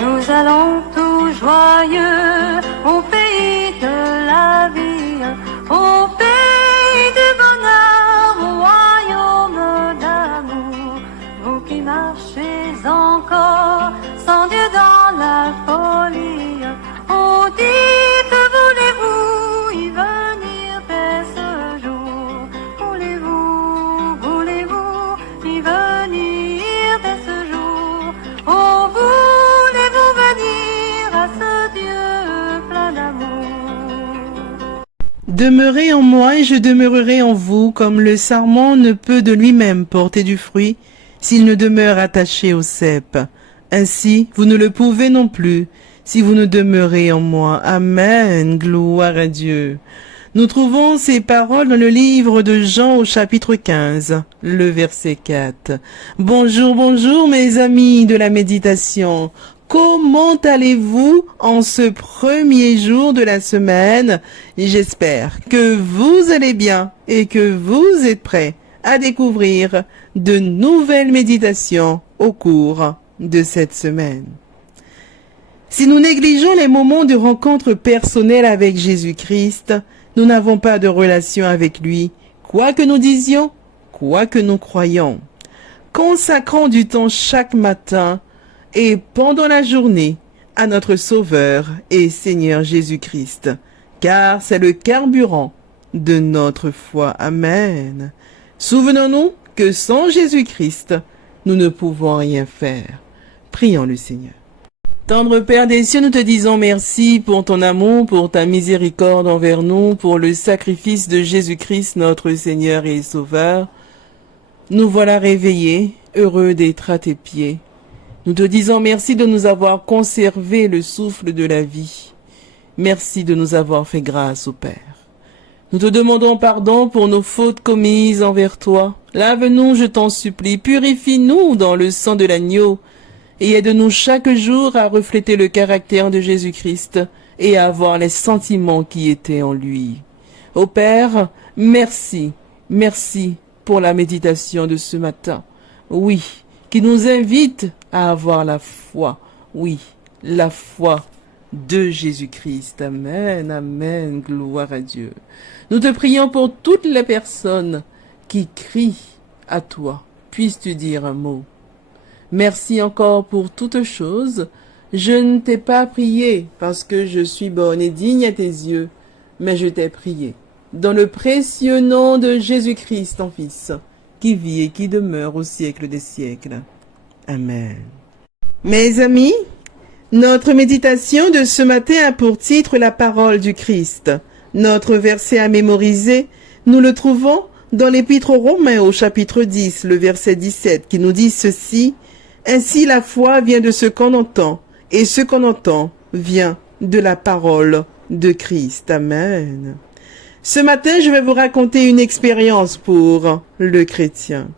Nous allons tout joyeux au pays de la vie, au pays du bonheur, au royaume d'amour. Vous qui marchez encore sans Dieu dans la folie, oh dites, voulez-vous y venir dès ce jour? Voulez-vous y venir dès ce jour? Oh, voulez-vous venir à ce Dieu plein d'amour? Demeurez en moi et je demeurerai en vous, comme le sarment ne peut de lui-même porter du fruit s'il ne demeure attaché au cep. Ainsi, vous ne le pouvez non plus si vous ne demeurez en moi. Amen. Gloire à Dieu. Nous trouvons ces paroles dans le livre de Jean au chapitre 15, le verset 4. Bonjour, bonjour mes amis de la méditation. Comment allez-vous en ce premier jour de la semaine? J'espère que vous allez bien et que vous êtes prêts à découvrir de nouvelles méditations au cours de cette semaine. Si nous négligeons les moments de rencontre personnelle avec Jésus-Christ, nous n'avons pas de relation avec lui, quoi que nous disions, quoi que nous croyions. Consacrons du temps chaque matin et pendant la journée à notre Sauveur et Seigneur Jésus-Christ, car c'est le carburant de notre foi. Amen. Souvenons-nous que sans Jésus-Christ, nous ne pouvons rien faire. Prions le Seigneur. Tendre Père des cieux, nous te disons merci pour ton amour, pour ta miséricorde envers nous, pour le sacrifice de Jésus-Christ, notre Seigneur et Sauveur. Nous voilà réveillés, heureux d'être à tes pieds. Nous te disons merci de nous avoir conservé le souffle de la vie. Merci de nous avoir fait grâce au Père. Nous te demandons pardon pour nos fautes commises envers toi. Lave-nous, je t'en supplie, purifie-nous dans le sang de l'agneau et aide-nous chaque jour à refléter le caractère de Jésus-Christ et à avoir les sentiments qui étaient en lui. Ô Père, merci, merci pour la méditation de ce matin. Oui, qui nous invite à avoir la foi. Oui, la foi de Jésus-Christ. Amen, amen, gloire à Dieu. Nous te prions pour toutes les personnes qui crient à toi. Puisses-tu dire un mot? Merci encore pour toutes choses. Je ne t'ai pas prié parce que je suis bonne et digne à tes yeux, mais je t'ai prié dans le précieux nom de Jésus-Christ, ton Fils, qui vit et qui demeure au siècle des siècles. Amen. Mes amis, notre méditation de ce matin a pour titre la parole du Christ. Notre verset à mémoriser, nous le trouvons dans l'Épître aux Romains au chapitre 10, le verset 17, qui nous dit ceci: « Ainsi la foi vient de ce qu'on entend, et ce qu'on entend vient de la parole de Christ. » Amen. Ce matin, je vais vous raconter une expérience pour le chrétien.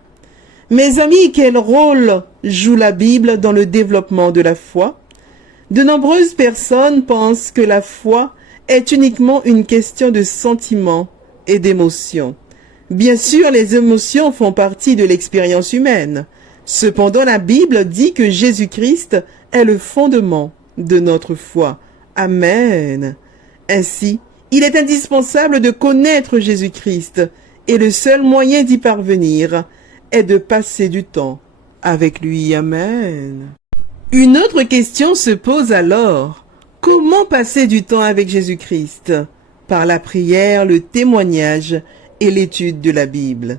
Mes amis, quel rôle joue la Bible dans le développement de la foi? De nombreuses personnes pensent que la foi est uniquement une question de sentiments et d'émotions. Bien sûr, les émotions font partie de l'expérience humaine. Cependant, la Bible dit que Jésus-Christ est le fondement de notre foi. Amen. Ainsi, il est indispensable de connaître Jésus-Christ et le seul moyen d'y parvenir est de passer du temps avec lui. Amen. Une autre question se pose alors. Comment passer du temps avec Jésus-Christ? Par la prière, le témoignage et l'étude de la Bible.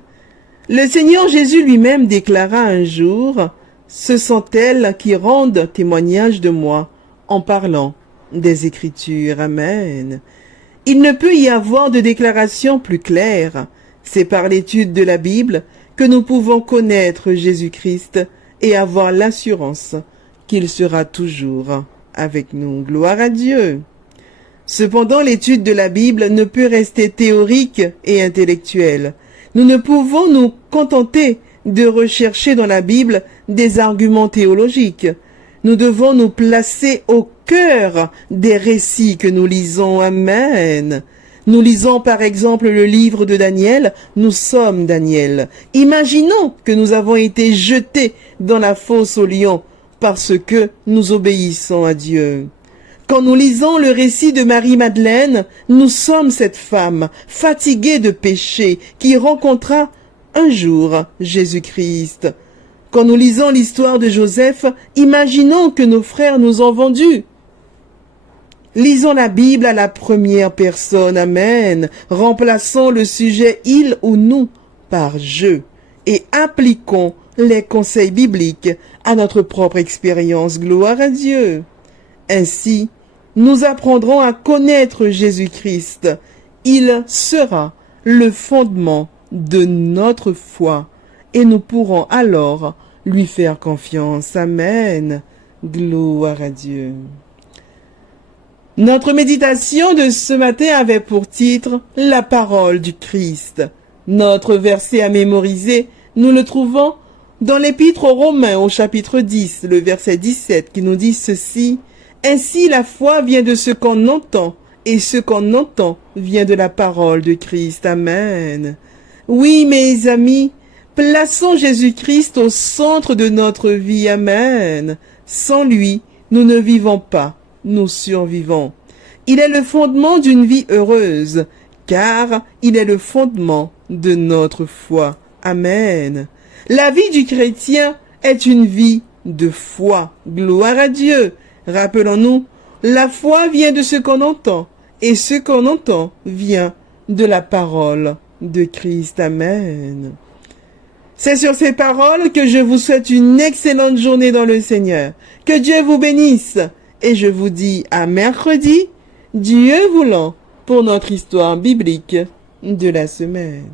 Le Seigneur Jésus lui-même déclara un jour: « Ce sont elles qui rendent témoignage de moi en parlant des Écritures. » Amen. Il ne peut y avoir de déclaration plus claire. C'est par l'étude de la Bible que nous pouvons connaître Jésus-Christ et avoir l'assurance qu'il sera toujours avec nous. Gloire à Dieu. Cependant, l'étude de la Bible ne peut rester théorique et intellectuelle. Nous ne pouvons nous contenter de rechercher dans la Bible des arguments théologiques. Nous devons nous placer au cœur des récits que nous lisons. Amen. Nous lisons par exemple le livre de Daniel. Nous sommes Daniel. Imaginons que nous avons été jetés dans la fosse aux lions parce que nous obéissons à Dieu. Quand nous lisons le récit de Marie-Madeleine, nous sommes cette femme fatiguée de péché qui rencontra un jour Jésus-Christ. Quand nous lisons l'histoire de Joseph, imaginons que nos frères nous ont vendus. Lisons la Bible à la première personne, amen. Remplaçons le sujet il ou nous par je et appliquons les conseils bibliques à notre propre expérience. Gloire à Dieu. Ainsi, nous apprendrons à connaître Jésus-Christ. Il sera le fondement de notre foi et nous pourrons alors lui faire confiance. Amen. Gloire à Dieu. Notre méditation de ce matin avait pour titre « La parole du Christ ». Notre verset à mémoriser, nous le trouvons dans l'Épître aux Romains au chapitre 10, le verset 17 qui nous dit ceci « Ainsi la foi vient de ce qu'on entend, et ce qu'on entend vient de la parole de Christ. » Amen. Oui, mes amis, plaçons Jésus-Christ au centre de notre vie. Amen. Sans lui, nous ne vivons pas. Nous survivons. Il est le fondement d'une vie heureuse, car il est le fondement de notre foi. Amen. La vie du chrétien est une vie de foi. Gloire à Dieu. Rappelons-nous, la foi vient de ce qu'on entend, et ce qu'on entend vient de la parole de Christ. Amen. C'est sur ces paroles que je vous souhaite une excellente journée dans le Seigneur. Que Dieu vous bénisse. Et je vous dis à mercredi, Dieu voulant, pour notre histoire biblique de la semaine.